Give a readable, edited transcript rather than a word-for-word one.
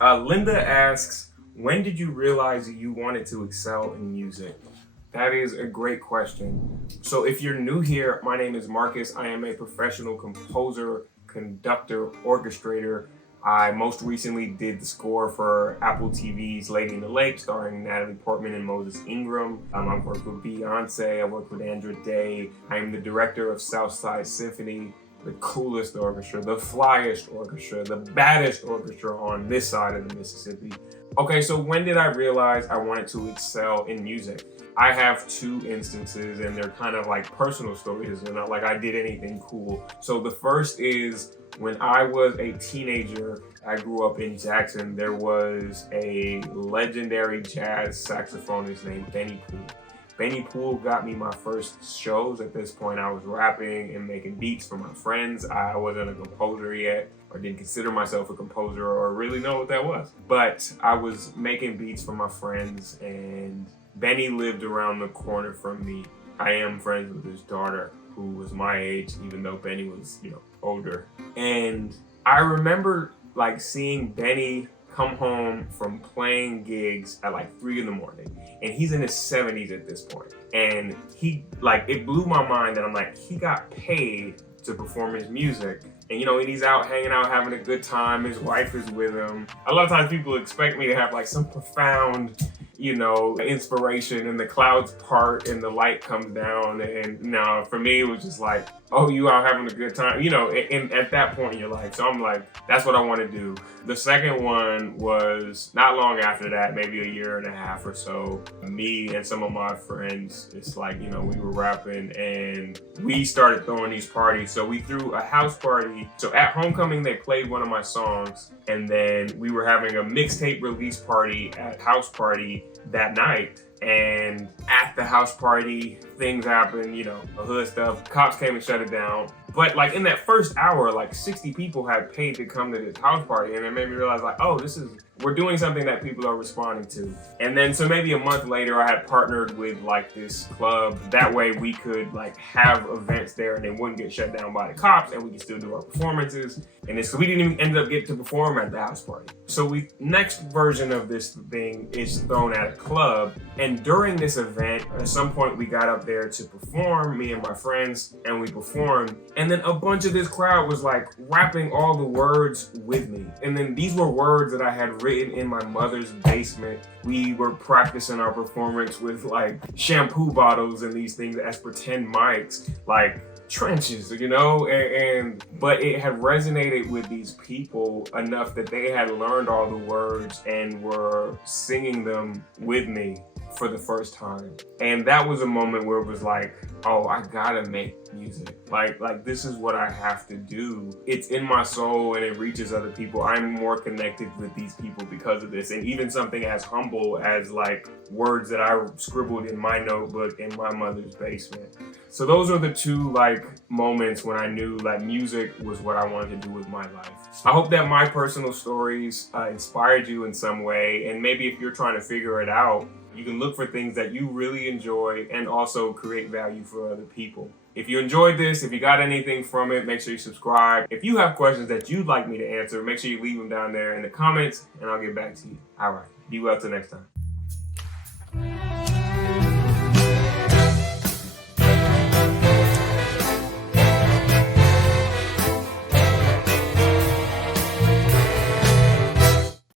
Linda asks, when did you realize you wanted to excel in music? That is a great question. So if you're new here, my name is Marcus. I am a professional composer, conductor, orchestrator. I most recently did the score for Apple TV's Lady in the Lake, starring Natalie Portman and Moses Ingram. I've worked with Beyonce, I've worked with Andra Day. I am the director of Southside Symphony, the coolest orchestra, the flyest orchestra, the baddest orchestra on this side of the Mississippi. Okay, so when did I realize I wanted to excel in music? I have two instances, and they're kind of like personal stories. They're not like I did anything cool. So the first is when I was a teenager. I grew up in Jackson. There was a legendary jazz saxophonist named Benny Poole. Benny Poole got me my first shows. At this point, I was rapping and making beats for my friends. I wasn't a composer yet, or didn't consider myself a composer, or really know what that was. But I was making beats for my friends, and Benny lived around the corner from me. I am friends with his daughter, who was my age, even though Benny was, older. And I remember like seeing Benny come home from playing gigs at like 3 in the morning, and he's in his 70s at this point. And it blew my mind that I'm like, he got paid to perform his music. And and he's out hanging out, having a good time. His wife is with him. A lot of times people expect me to have like some profound, inspiration, and the clouds part and the light comes down. And no, for me, it was just like, oh, you out having a good time, and at that point in your life. So I'm like, that's what I want to do. The second one was not long after that, maybe a year and a half or so. Me and some of my friends, it's like, we were rapping and we started throwing these parties. So we threw a house party. So at homecoming, they played one of my songs, and then we were having a mixtape release party at house party that night. And at the house party, things happened, the hood stuff. Cops came and shut it down. But like in that first hour, like 60 people had paid to come to this house party, and it made me realize like, oh, we're doing something that people are responding to. And then so maybe a month later, I had partnered with like this club. That way we could like have events there, and they wouldn't get shut down by the cops, and we could still do our performances. And so we didn't even end up get to perform at the house party. So next version of this thing is thrown at a club. And during this event, at some point we got up there to perform, me and my friends, and we performed. And then a bunch of this crowd was like rapping all the words with me. And then these were words that I had written in my mother's basement. We were practicing our performance with like shampoo bottles and these things as pretend mics, like trenches, but it had resonated with these people enough that they had learned all the words and were singing them with me for the first time. And that was a moment where it was like, oh, I gotta make music. Like this is what I have to do. It's in my soul and it reaches other people. I'm more connected with these people because of this. And even something as humble as like words that I scribbled in my notebook in my mother's basement. So those are the two like moments when I knew like music was what I wanted to do with my life. I hope that my personal stories inspired you in some way. And maybe if you're trying to figure it out, you can look for things that you really enjoy and also create value for other people. If you enjoyed this, if you got anything from it, make sure you subscribe. If you have questions that you'd like me to answer, make sure you leave them down there in the comments, and I'll get back to you. All right. Be well till next time.